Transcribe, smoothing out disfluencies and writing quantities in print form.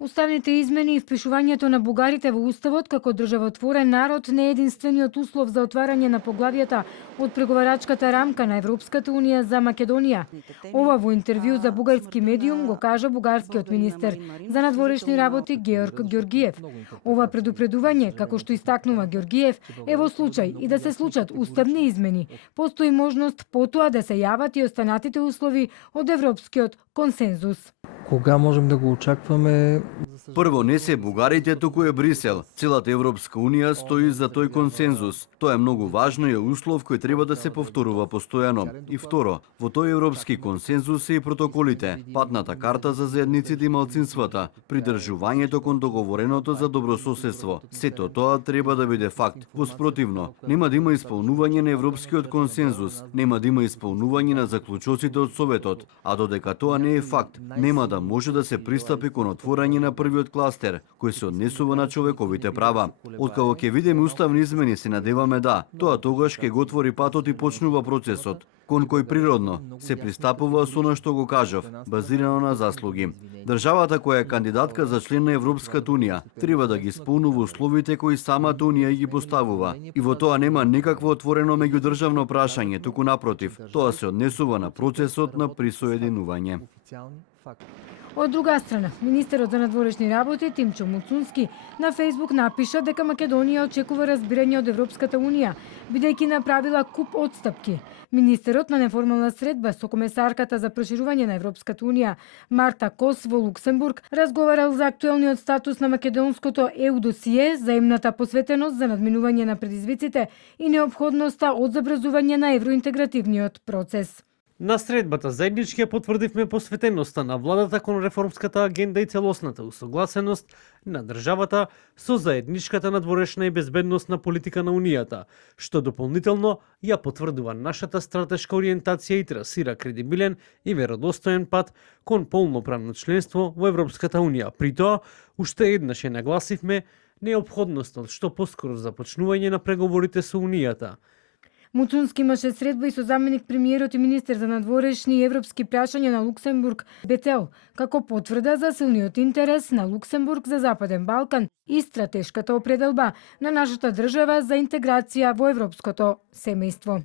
Уставните измени и впишувањето на бугарите во Уставот како државотворен народ не е единствениот услов за отварање на поглавјата од преговарачката рамка на Европската унија за Македонија. Ова во интервју за бугарски медиум го кажа бугарскиот министер за надворешни работи Георг Ѓоргиев. Ова предупредување, како што истакнува Ѓоргиев, е во случај и да се случат уставни измени. Постои можност потоа да се јават и останатите услови од европскиот консензус. Кога можем да го очакваме? Прво, не се бугарите, туку е Брисел. Целата Европска унија стои за тој консензус. Тоа е многу важно и е услов кој треба да се повторува постојано. И второ, во тој европски консензус се и протоколите, патната карта за заедниците и малцинствата, придржувањето кон договореното за добрососедство. Сето тоа треба да биде факт. Воспротивно, нема да има исполнување на европскиот консензус, нема да има исполнување на заклучоците од Советот, а додека тоа не е факт, нема да може да се пристапи кон отворање на првиот кластер, кој се однесува на човековите права. Откако ќе видиме уставни измени, се надеваме да, тоа тогаш ќе го отвори патот и почнува процесот, кон кој природно се пристапува со она што го кажав, базирано на заслуги. Државата која е кандидатка за член на Европската унија треба да ги исполнува условите кои самата унија ги поставува. И во тоа нема никакво отворено меѓудржавно прашање, туку напротив, тоа се однесува на процесот на присоединување. Од друга страна, министерот за надворешни работи Тимчо Муцунски на Фејсбук напиша дека Македонија очекува разбирање од Европската унија, бидејќи направила куп отстапки. Министерот на неформална средба со комесарката за проширување на Европската унија Марта Кос во Луксембург разговарал за актуелниот статус на македонското ЕУ досие, заемната посветеност за надминување на предизвиците и неопходноста од забрзување на евроинтегративниот процес. На средбата заеднички ја потврдивме посветеноста на владата кон реформската агенда и целосната усогласеност на државата со заедничката надворешна и безбедносна политика на Унијата, што дополнително ја потврдува нашата стратешка ориентација и трасира кредибилен и веродостоен пат кон полноправно членство во Европската Унија. При тоа, уште еднаш ја нагласивме неопходноста од што поскоро започнување на преговорите со Унијата. Муцунски имаше средба и со заменик премиерот и министер за надворешни и европски прашања на Луксембург Бетел, како потврда за силниот интерес на Луксембург за Западен Балкан и стратешката определба на нашата држава за интеграција во европското семејство.